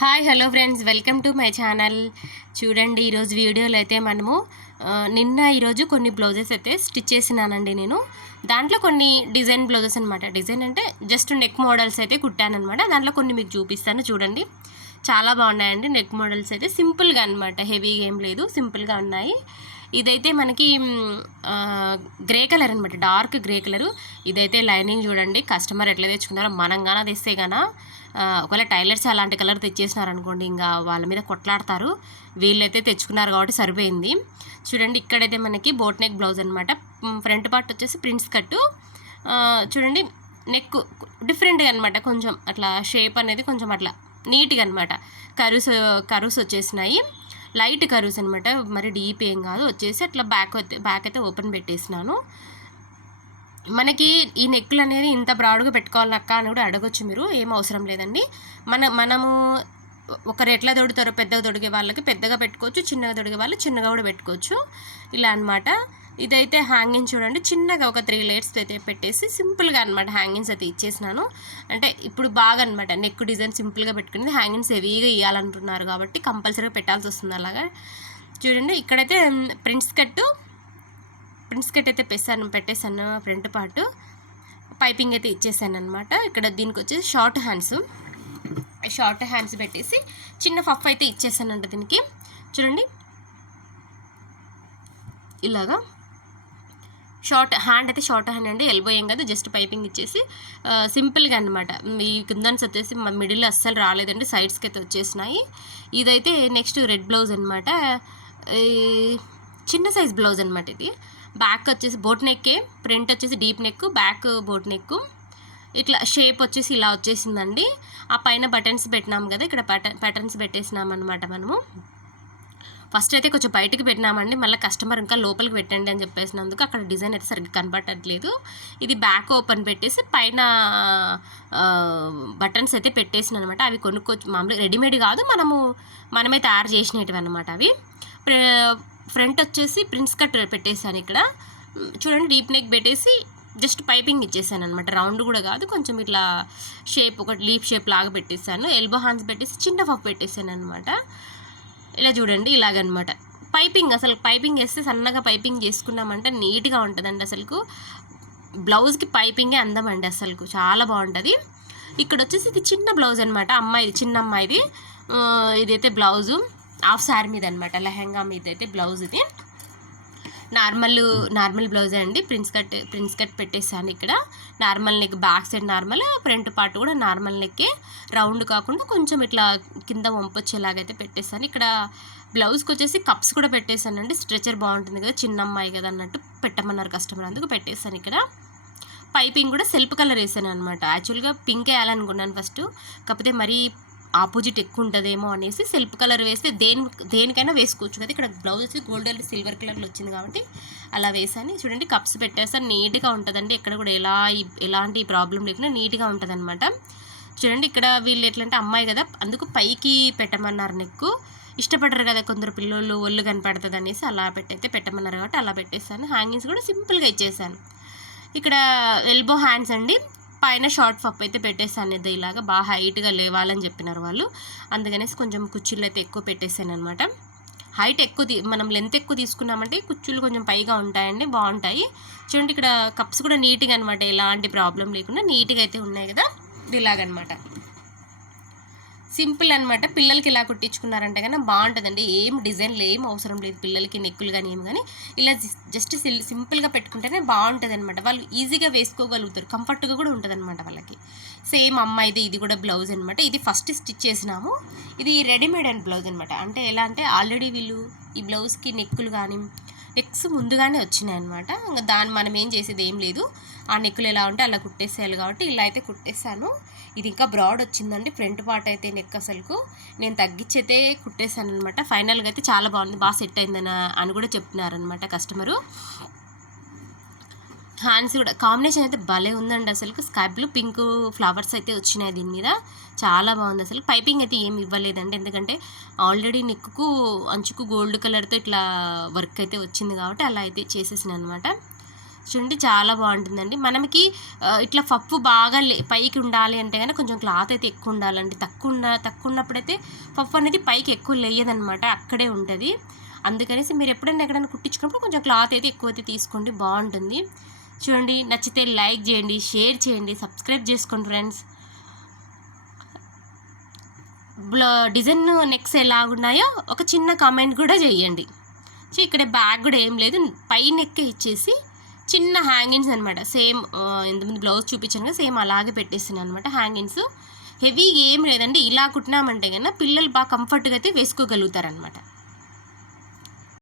Hi hello friends, welcome to my channel. చూడండి, ఈరోజు వీడియోలో అయితే మనము ఈరోజు కొన్ని బ్లౌజెస్ అయితే స్టిచ్ చేసినానండి. నేను దాంట్లో కొన్ని డిజైన్ బ్లౌజెస్ అనమాట. డిజైన్ అంటే జస్ట్ నెక్ మోడల్స్ అయితే కుట్టానమాట. దాంట్లో కొన్ని మీకు చూపిస్తాను. చూడండి, చాలా బాగున్నాయండి నెక్ మోడల్స్ అయితే. సింపుల్గా అనమాట, హెవీగా ఏం లేదు, సింపుల్గా ఉన్నాయి. ఇదైతే మనకి గ్రే కలర్ అనమాట, డార్క్ గ్రే కలరు. ఇదైతే లైనింగ్ చూడండి, కస్టమర్ ఎట్లా తెచ్చుకున్నారో. మనం గాన తెస్తే గానా ఒకవేళ టైలర్స్ అలాంటి కలర్ తెచ్చేసినారనుకోండి, ఇంకా వాళ్ళ మీద కొట్లాడతారు. వీళ్ళైతే తెచ్చుకున్నారు కాబట్టి సరిపోయింది. చూడండి, ఇక్కడైతే మనకి బోట్ నెక్ బ్లౌజ్ అనమాట. ఫ్రంట్ పార్ట్ వచ్చేసి ప్రిన్స్ కట్టు. చూడండి, నెక్ డిఫరెంట్గా అనమాట, కొంచెం అట్లా షేప్ అనేది కొంచెం అట్లా నీట్గా అనమాట. కరుస్ వచ్చేసినాయి, లైట్ కరుస్ అనమాట, మరి డీప్ ఏం కాదు. వచ్చేసి అట్లా బ్యాక్ అయితే ఓపెన్ పెట్టేసినాను. మనకి ఈ నెక్కులు అనేది ఇంత బ్రాడ్గా పెట్టుకోవాలక్క అని కూడా అడగొచ్చు మీరు. ఏం అవసరం లేదండి. మనము ఒకరు ఎట్లా దొడుతారో, పెద్దగా దొడిగే వాళ్ళకి పెద్దగా పెట్టుకోవచ్చు, చిన్నగా దొడిగే వాళ్ళు చిన్నగా కూడా పెట్టుకోవచ్చు, ఇలా అనమాట. ఇదైతే హ్యాంగింగ్స్ చూడండి, చిన్నగా ఒక 3 లేయర్స్ అయితే పెట్టేసి సింపుల్గా అనమాట హ్యాంగింగ్స్ అయితే ఇచ్చేసినాను. అంటే ఇప్పుడు బాగా అనమాట నెక్ డిజైన్ సింపుల్గా పెట్టుకునేది. హ్యాంగింగ్స్ హెవీగా ఇవ్వాలంటున్నారు కాబట్టి కంపల్సరీగా పెట్టాల్సి వస్తుంది. అలాగా చూడండి, ఇక్కడైతే ప్రిన్స్ కట్ అయితే పెట్టేశాను. ఫ్రంట్ పార్ట్ పైపింగ్ అయితే ఇచ్చేసాను అనమాట. ఇక్కడ దీనికి వచ్చేసి షార్ట్ హ్యాండ్స్ పెట్టేసి చిన్న పఫ్ అయితే ఇచ్చేసానంట దీనికి. చూడండి, ఇలాగా షార్ట్ హ్యాండ్ అండి, ఎల్బో ఏం కాదు, జస్ట్ పైపింగ్ ఇచ్చేసి సింపుల్గా అనమాట. ఈ కిందన్స్ వచ్చేసి మిడిల్ అస్సలు రాలేదండి, సైడ్స్కి అయితే వచ్చేసినాయి. ఇదైతే నెక్స్ట్ రెడ్ బ్లౌజ్ అనమాట, చిన్న సైజ్ బ్లౌజ్ అనమాట. ఇది బ్యాక్ వచ్చేసి బోట్ నెక్కే, ఫ్రంట్ వచ్చేసి deep neck, back boat neck. ఇట్లా షేప్ వచ్చేసి ఇలా వచ్చేసిందండి. ఆ పైన బటన్స్ పెట్టినాం కదా, ఇక్కడ బటన్స్ పెట్టేసినాం అనమాట. మనము ఫస్ట్ అయితే కొంచెం బయటకు పెట్టినామండి, మళ్ళీ కస్టమర్ ఇంకా లోపలికి పెట్టండి అని చెప్పేసినందుకు అక్కడ డిజైన్ అయితే సరిగ్గా కనపడట్లేదు. ఇది బ్యాక్ ఓపెన్ పెట్టేసి పైన బటన్స్ అయితే పెట్టేసిన అనమాట. అవి కొనుక్కోవచ్చు, మామూలుగా రెడీమేడ్ కాదు, మనమే తయారు చేసినవి అనమాట. అవి ఫ్రంట్ వచ్చేసి ప్రిన్స్ కట్ పెట్టేశాను. ఇక్కడ చూడండి, డీప్ నెక్ పెట్టేసి జస్ట్ పైపింగ్ ఇచ్చేసాను అనమాట. రౌండ్ కూడా కాదు, కొంచెం ఇట్లా షేప్, ఒక లీఫ్ షేప్ లాగా పెట్టేశాను. ఎల్బో హ్యాండ్స్ పెట్టేసి చిన్న పఫ్ పెట్టేశాను అనమాట. ఇలా చూడండి, ఇలాగనమాట. పైపింగ్ వేస్తే సన్నగా పైపింగ్ చేసుకున్నామంటే నీట్గా ఉంటుందండి. అసలుకు బ్లౌజ్కి పైపింగే అందమండి, అసలుకు చాలా బాగుంటుంది. ఇక్కడ వచ్చేసి ఇది చిన్న బ్లౌజ్ అనమాట, చిన్న అమ్మాయిది. ఇదైతే బ్లౌజు హాఫ్ శారీ మీద అనమాట, లెహెంగా మీద అయితే బ్లౌజ్. ఇది నార్మల్ బ్లౌజే అండి. ప్రిన్స్ కట్ పెట్టేసాను. ఇక్కడ normal neck, back side normal, front part కూడా నార్మల్ నెక్కే, రౌండ్ కాకుండా కొంచెం ఇట్లా కింద వంపొచ్చేలాగైతే పెట్టేశాను. ఇక్కడ బ్లౌజ్కి వచ్చేసి కప్స్ కూడా పెట్టేశానండి. స్ట్రెచర్ బాగుంటుంది కదా, చిన్న అమ్మాయి కదా అన్నట్టు పెట్టమన్నారు కస్టమర్, అందుకు పెట్టేశాను. ఇక్కడ పైపింగ్ కూడా సెల్ఫ్ కలర్ వేసాను అనమాట. యాక్చువల్గా పింక్ వేయాలనుకున్నాను ఫస్ట్, కాకపోతే మరీ ఆపోజిట్ ఎక్కువ ఉంటుందేమో అనేసి సెల్ఫ్ కలర్ వేస్తే దేనికైనా వేసుకోవచ్చు కదా. ఇక్కడ బ్లౌజ్ వచ్చి గోల్డ్ అండ్ సిల్వర్ కలర్లో వచ్చింది కాబట్టి అలా వేసాను. చూడండి, కప్స్ పెట్టేస్తాను, నీట్గా ఉంటుందండి. ఎక్కడ కూడా ఎలాంటి ప్రాబ్లం లేకుండా నీట్గా ఉంటుంది అనమాట. చూడండి, ఇక్కడ వీళ్ళు ఎట్లంటే అమ్మాయి కదా, అందుకు పైకి పెట్టమన్నారు. నెక్ ఇష్టపడరు కదా కొందరు పిల్లలు, ఒళ్ళు కనపడుతుంది అనేసి అలా పెట్టమన్నారు కాబట్టి అలా పెట్టేశాను. హ్యాంగింగ్స్ కూడా సింపుల్గా ఇచ్చేసాను. ఇక్కడ ఎల్బో హ్యాండ్స్ అండి, పైన షార్ట్ పఫ్ అయితే పెట్టేసాను. ఇది ఇలాగా బాగా హైట్గా లేవాలని చెప్పినారు వాళ్ళు, అందుకనేసి కొంచెం కుర్చీలు అయితే ఎక్కువ పెట్టేసాను అనమాట. హైట్ మనం లెంత్ ఎక్కువ తీసుకున్నామంటే కుర్చీలు కొంచెం పైగా ఉంటాయండి, బాగుంటాయి. చూడండి, ఇక్కడ కప్స్ కూడా నీట్గా అనమాట, ఎలాంటి ప్రాబ్లం లేకుండా నీట్గా అయితే ఉన్నాయి కదా. ఇది ఇలాగనమాట, సింపుల్ అనమాట. పిల్లలకి ఇలా కుట్టించుకున్నారంటే కానీ బాగుంటుందండి. ఏం డిజైన్లు ఏం అవసరం లేదు పిల్లలకి, నెక్కులు కానీ ఏం కానీ. ఇలా జస్ట్ సింపుల్గా పెట్టుకుంటేనే బాగుంటుంది అనమాట. వాళ్ళు ఈజీగా వేసుకోగలుగుతారు, కంఫర్ట్గా కూడా ఉంటుంది అనమాట వాళ్ళకి. సేమ్ అమ్మాయిది ఇది కూడా బ్లౌజ్ అనమాట. ఇది ఫస్ట్ స్టిచ్ చేసినాము. ఇది రెడీమేడ్ అండ్ బ్లౌజ్ అనమాట. అంటే ఎలా అంటే ఆల్రెడీ వీళ్ళు ఈ బ్లౌజ్కి నెక్స్ ముందుగానే వచ్చినాయి అనమాట. ఇంకా మనం ఏం చేసేది ఏం లేదు, ఆ నెక్కులు ఎలా ఉంటే అలా కుట్టేసేయాలి కాబట్టి ఇలా అయితే కుట్టేశాను. ఇది ఇంకా బ్రాడ్ వచ్చిందండి ఫ్రంట్ పార్ట్ అయితే. నెక్ అసలుకు నేను తగ్గించైతే కుట్టేశాను అనమాట. ఫైనల్గా అయితే చాలా బాగుంది, బాగా సెట్ అని కూడా చెప్తున్నారనమాట కస్టమరు. హ్యాండ్స్ కూడా కాంబినేషన్ అయితే భలే ఉందండి అసలు. స్కై బ్లూ పింక్ ఫ్లవర్స్ అయితే వచ్చినాయి దీని మీద, చాలా బాగుంది అసలు. పైపింగ్ అయితే ఏమి ఇవ్వలేదండి, ఎందుకంటే ఆల్రెడీ నెక్కు అంచుకు గోల్డ్ కలర్తో ఇట్లా వర్క్ అయితే వచ్చింది కాబట్టి అలా అయితే చేసేసిన అనమాట. చూడండి చాలా బాగుంటుందండి. మనకి ఇట్లా పప్పు బాగా పైకి ఉండాలి అంటే కనుక కొంచెం క్లాత్ అయితే ఎక్కువ ఉండాలండి. తక్కువ ఉన్నప్పుడైతే పప్పు అనేది పైకి ఎక్కువ లేయదనమాట, అక్కడే ఉంటుంది. అందుకనేసి మీరు ఎక్కడైనా కుట్టించుకున్నప్పుడు కొంచెం క్లాత్ అయితే ఎక్కువ అయితే తీసుకోండి, బాగుంటుంది. చూడండి, నచ్చితే లైక్ చేయండి, షేర్ చేయండి, సబ్స్క్రైబ్ చేసుకోండి ఫ్రెండ్స్. డిజైన్ నెక్స్ ఎలాగున్నాయో ఒక చిన్న కామెంట్ కూడా చేయండి. సో ఇక్కడ బ్యాగ్ కూడా ఏం లేదు, పై నెక్ ఇచ్చేసి చిన్న హ్యాంగింగ్స్ అనమాట. సేమ్ ఇంతకుముందు బ్లౌజ్ చూపించాను కదా, సేమ్ అలాగే పెట్టేస్తున్నాను అనమాట. హ్యాంగింగ్స్ హెవీగా ఏం లేదండి. ఇలా కుట్టినామంటే కన్నా పిల్లలు బాగా కంఫర్ట్గా అయితే వేసుకోగలుగుతారనమాట.